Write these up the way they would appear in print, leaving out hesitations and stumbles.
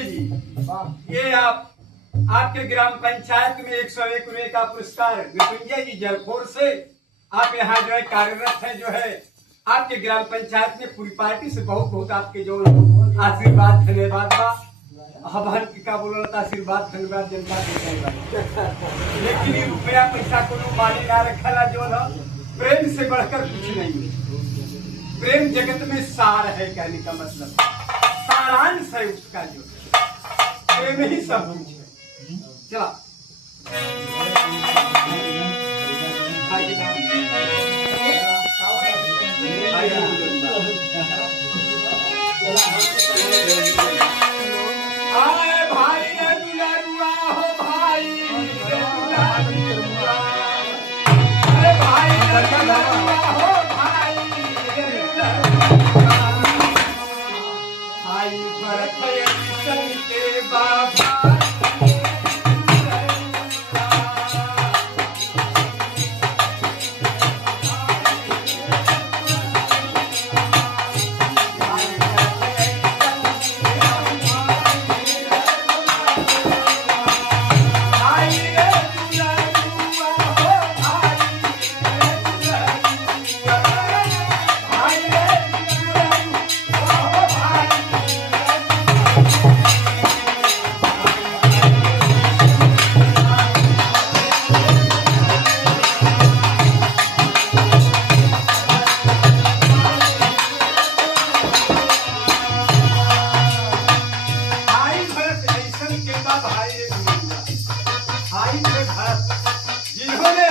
संजय जी, ये आपके ग्राम पंचायत में 101 रुपए का पुरस्कार मृत्युंजय जी जलखोर से आप यहाँ जो है कार्यरत है, जो है आपके ग्राम पंचायत में पूरी पार्टी से बहुत बहुत आपके जो आशीर्वाद धन्यवाद बा। हवन का बोला आशीर्वाद धन्यवाद जनता के लेकिन ये रुपया पैसा को माने ना रखला जो है प्रेम से बढ़कर कुछ नहीं है। प्रेम जगत में सार है, कहने का मतलब सारांश है उसका, जो प्रेम ही सब कुछ है। चला आए भाई रे दुलरुआ हो भाई रे दुलरुआ, अरे भाई रे दुलरुआ हो भाई रे दुलरुआ, भाई भरत सन के बाबा जिन्होंने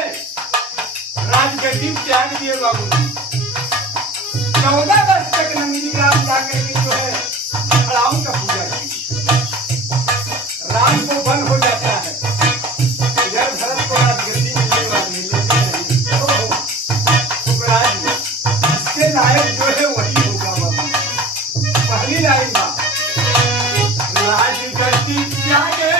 राजगद्दी त्याग दिए बाबू 14 वर्ष तक नंदी ग्राम जाकर के जो है खड़ाऊ का पूजा की। राम को बन हो जाता है, इधर भरत को राजगद्दी मिलने वाली राज इसके लायक जो है वही होगा बाबू। पहली लाइन बा राजगद्दी त्यागे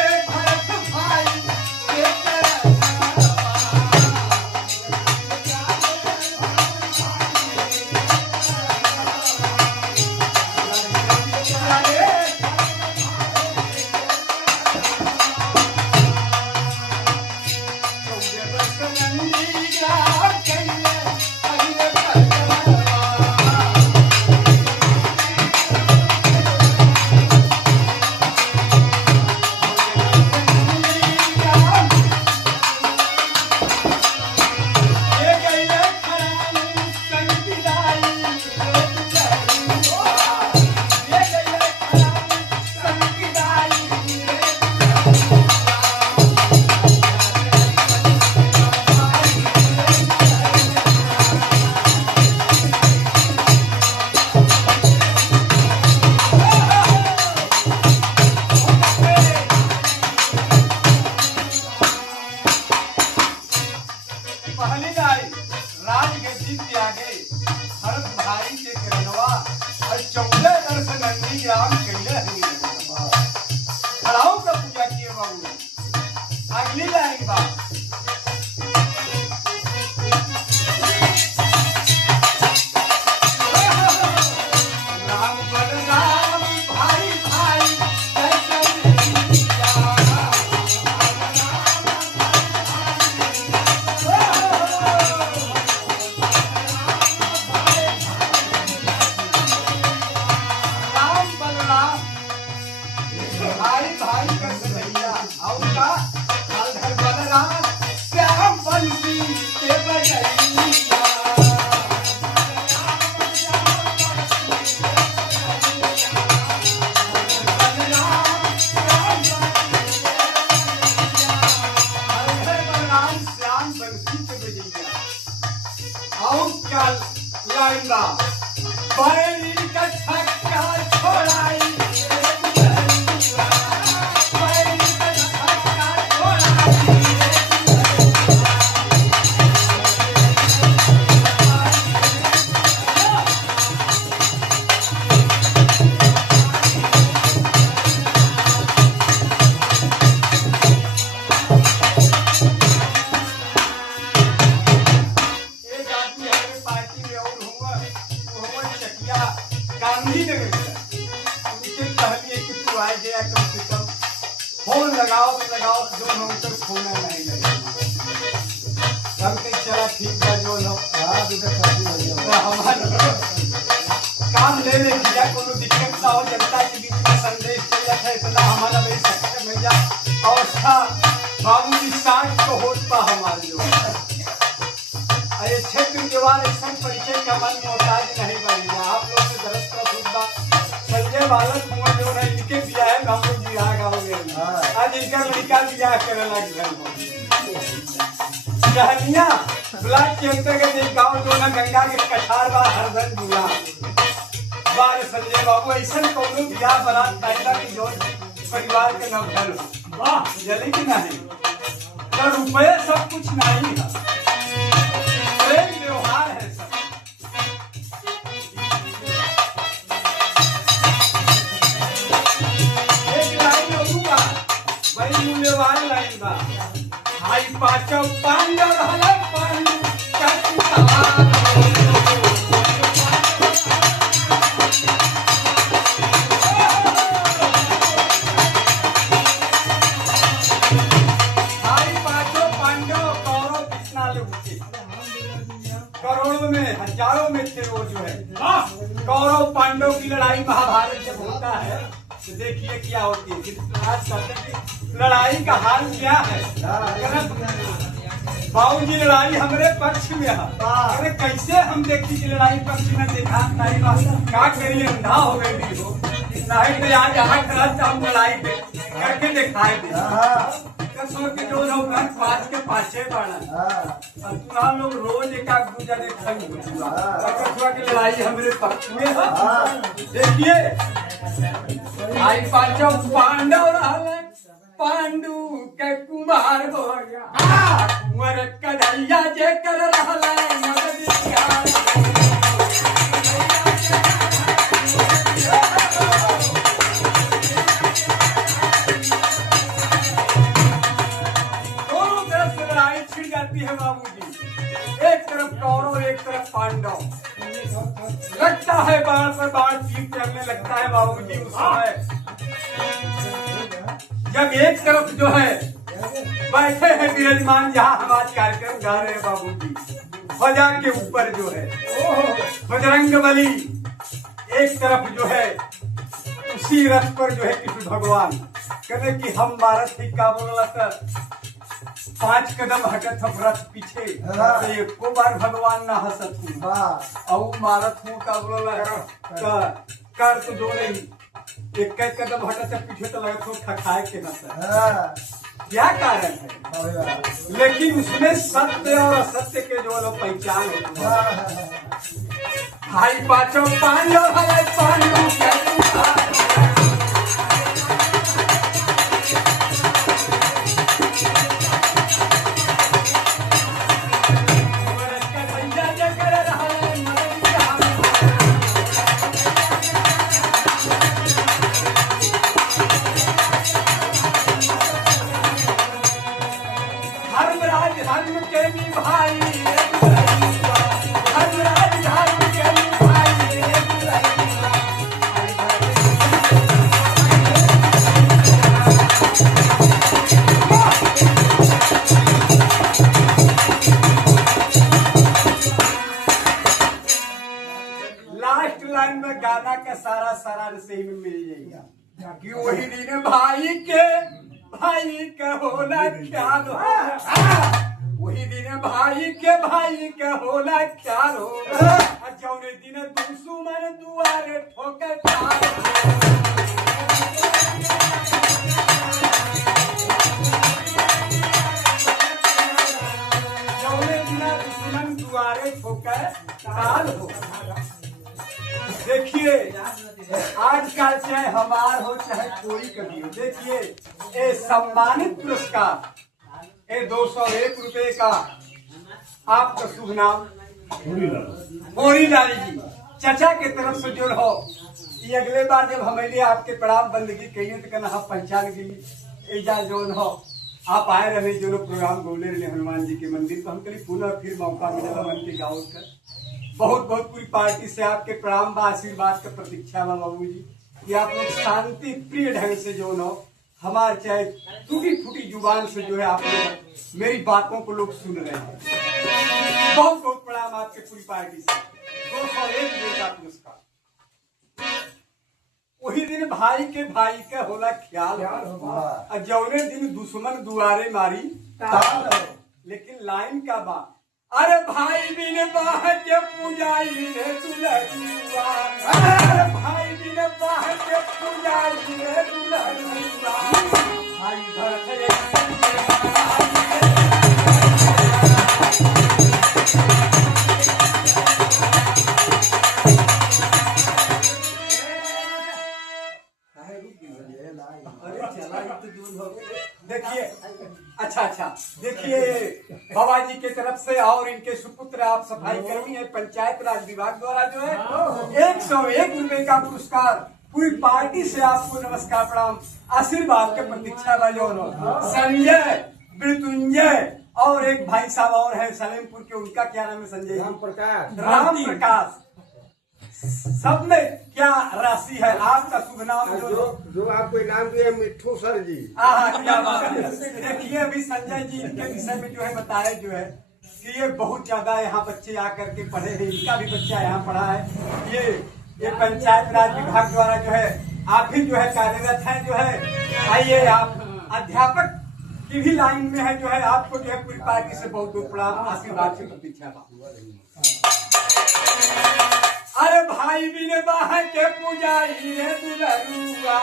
कम से कम फोन लगाओ तो लगाओ, जो न उतर फोन नहीं लगे। हम कहीं चला ठीक है जो लो हमारे काम ले ले किया, कोनो दिक्कत ना हो, जनता के बीच में संदेश चल है इतना हमारा भाई सकते भैया अवस्था बाबूजी 60 को होता हमारे जो अरे क्षेत्र के बाद ऐसा परिचय का मन मोहताज नहीं बनेगा। आप लोग से दरअसल का खुदा संजय बालक हुआ जो है इनके दिया है, हम लोग बिहार गाँव में आज इनका लड़का बिया करे लग जहनिया ब्लॉक के अंतर्गत एक गाँव जो ना गंगा के कछार बा हरदन जुड़ा बार संजय बाबू ऐसा कोनो बिया बरात पैदा की जो परिवार के नाम घर वाह जले की नहीं तो रुपये सब कुछ नहीं है, प्रेम व्यवहार है सब। एक लाइन होगा बड़ी मूल्यवान लाइन बा, आई पाचो पांडव रहला पांडु का करोड़ों में हजारों में थे वो जो है। कौरव पांडव की लड़ाई महाभारत जब होता है तो देखिए क्या होती है, आज की लड़ाई का हाल क्या है। बाबूजी लड़ाई हमारे पक्ष में है, अरे कैसे हम देखी कि लड़ाई पक्ष में देखा नहीं क्या करिए, अंधा हो गए हो नहीं तो आज यहाँ खड़ा हम लड़ाई करके दिखाए थे सोच के जो लोग पाँच के पाछे पड़ा तुरा लोग रोज एक दूजा देखा की लड़ाई हमारे पक्ष में है। देखिए आई पांचों पांडव रहले पांडु के कुमार हो गया कुंवर कन्हैया जे कर रहले जाती है बाबूजी। एक तरफ कौरव एक तरफ पांडव, लगता है बाढ़ पर बाढ़ चीख चढ़ने लगता है बाबूजी। उस समय जब एक तरफ जो है बैठे हैं विराजमान, जहाँ हम आज कार्यक्रम गा रहे हैं बाबूजी, ध्वजा के ऊपर जो है बजरंगबली, एक तरफ जो है उसी रथ पर जो है कृष्ण भगवान कहते कि हम भारत ही का बोला था 5 कदम हटत हम रथ पीछे तो एको बार भगवान ना हंसत और मारत हूँ का बोला कर तो दो नहीं, एक कदम हटत पीछे तो लगत हो खखाए के हंस। क्या कारण है, लेकिन उसमें सत्य और असत्य के जो लोग पहचान होती है। भाई पांचों पांडव है पांडु गाना का सारा सही में मिल जाएगा कि वही दिन भाई के होला ख्याल हो, वही दिन भाई के होला ख्याल हो, जौने दिन दुश्मन दुआरे ठोके जौने दिन दुश्मन दुआरे ठोके ख्याल हो। देखिए आजकल चाहे हमार हो चाहे कोई कभी हो, देखिए ये सम्मानित पुरस्कार ये 201 रुपए का आपका शुभ नाम मोरीलाल जी चाचा के तरफ से जो हो, ये अगले बार जब हमें आपके प्रणाम बंदगी कही तो कहना हम पहचान गई एजा जो हो आप आए रहे जो प्रोग्राम बोले रहे हनुमान जी के मंदिर पर, हम कहीं पुनः फिर मौका मिला मन के गाँव कर बहुत बहुत पूरी पार्टी से आपके प्रणाम व आशीर्वाद का प्रतीक्षा बा बाबूजी। कि आप लोग शांति प्रिय ढंग से जो न हमारे चाहे टूटी फूटी जुबान से जो है आप लोग मेरी बातों को लोग सुन रहे हैं। बहुत बहुत प्रणाम आपके पूरी पार्टी से। 201 रुपये का पुरस्कार। वही दिन भाई के होला ख्याल और जौने दिन दुश्मन दुआरे मारी लेकिन लाइन का बा अरे भाई बिन बाह के पुजारी रे दुलरुआ, अरे भाई बिन बाह के पुजारी रे दुलरुआ, भाई भरत देखिए अच्छा देखिए बाबा जी के तरफ से और इनके सुपुत्र आप सफाई कर्मी है पंचायत राज विभाग द्वारा जो है 101 रुपए का पुरस्कार पूरी पार्टी से आपको नमस्कार प्रणाम आशीर्वाद के प्रतीक्षा वाले संजय मृत्युंजय और एक भाई साहब और है सलेमपुर के, उनका क्या नाम है? संजय राम प्रकाश। सब में क्या राशि है आपका शुभ नाम? जो आपको इनाम दिया मिट्ठू सर जी। क्या बात है। देखिए अभी संजय जी इनके विषय में जो है बताया जो है कि ये बहुत ज्यादा यहाँ बच्चे आकर के पढ़े हैं, इनका भी बच्चा यहाँ पढ़ा है। ये पंचायत राज विभाग द्वारा जो है आप भी जो है कार्यरत है जो है। आइए आप अध्यापक की भी लाइन में है जो है, आपको जो है पूरी पार्टी से बहुत बहुत प्रणाम आशीर्वाद की प्रतीक्षा। अरे भाई बिन बाह के पुजारी रे दुलरुआ,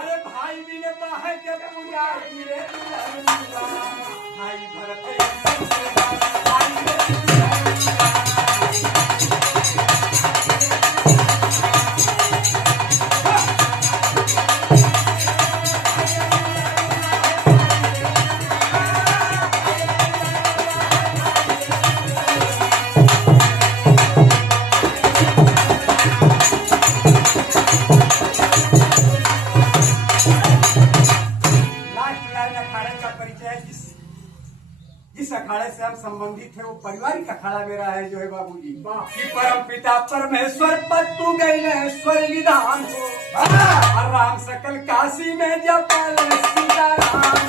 अरे भाई बिन बाह के पुजारी रे दुलरुआ, भाई भरत जिस अखाड़े से हम संबंधित है वो पारिवारिक अखाड़ा मेरा है जो है बाबूजी कि परम पिता परमेश्वर पद तू गैलेश्वर विधान हो राम सकल काशी में जपल सीताराम।